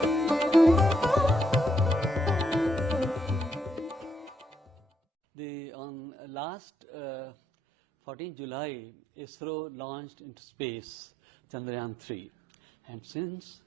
On last 14 July, ISRO launched into space Chandrayaan-3, and since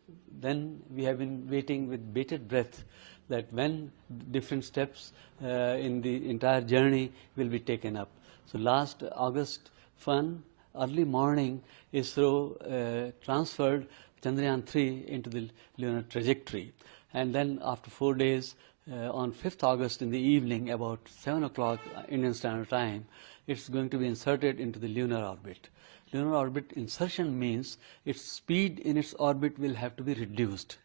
then we have been waiting with bated breath that when different steps in the entire journey will be taken up. So last August early morning, ISRO transferred Chandrayaan-3 into the lunar trajectory, and then after 4 days, on 5th August in the evening, about 7 o'clock Indian Standard Time, it's going to be inserted into the lunar orbit. Lunar orbit insertion means its speed in its orbit will have to be reduced.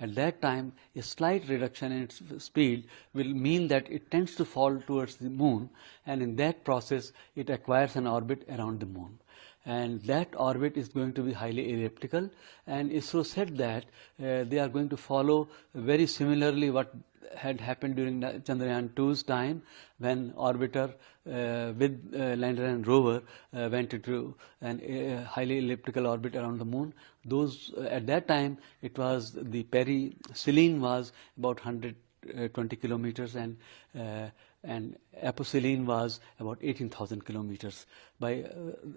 At that time, a slight reduction in its speed will mean that it tends to fall towards the moon, and in that process it acquires an orbit around the moon. And that orbit is going to be highly elliptical, and ISRO said that they are going to follow very similarly what had happened during Chandrayaan-2's time, when orbiter with lander and rover went into a highly elliptical orbit around the moon. Those at that time, it was the perihelion was about 120 kilometers, and apophelion was about 18,000 kilometers. By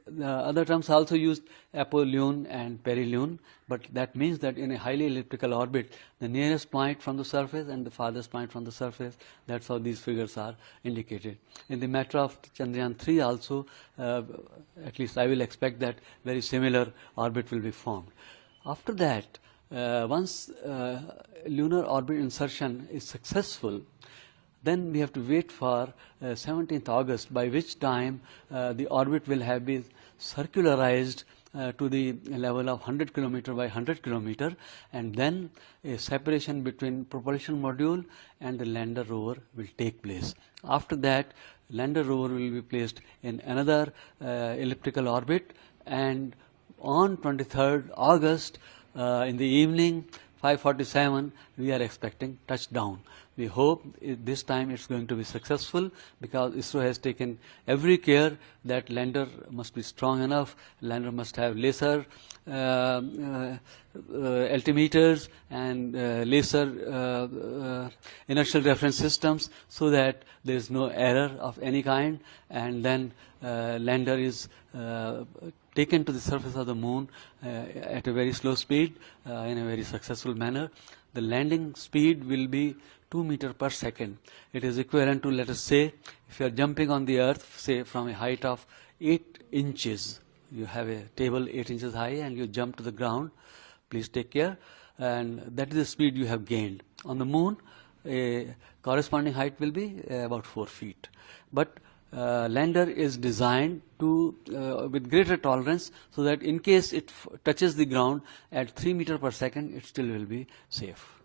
the other terms also used apophelion and perihelion, but that means that in a highly elliptical orbit, the nearest point from the surface and the farthest point from the surface, that's how these figures are indicated. In the matter of Chandrayaan-3 also, at least I will expect that very similar orbit will be formed. After that, once lunar orbit insertion is successful, then we have to wait for 17th August, by which time the orbit will have been circularized to the level of 100 kilometer by 100 kilometer, and then a separation between propulsion module and the lander rover will take place. After that, lander rover will be placed in another elliptical orbit, and on 23rd August in the evening, 5:47, we are expecting touchdown. We hope this time it's going to be successful, because ISRO has taken every care that lander must be strong enough, lander must have laser altimeters and laser inertial reference systems, so that there is no error of any kind, and then lander is taken to the surface of the moon at a very slow speed in a very successful manner. The landing speed will be 2 meters per second. It is equivalent to, let us say, if you are jumping on the earth, say from a height of 8 inches, you have a table 8 inches high and you jump to the ground, please take care, and that is the speed you have gained. On the moon, a corresponding height will be about 4 feet. But lander is designed to with greater tolerance, so that in case it touches the ground at 3 meters per second, it still will be safe.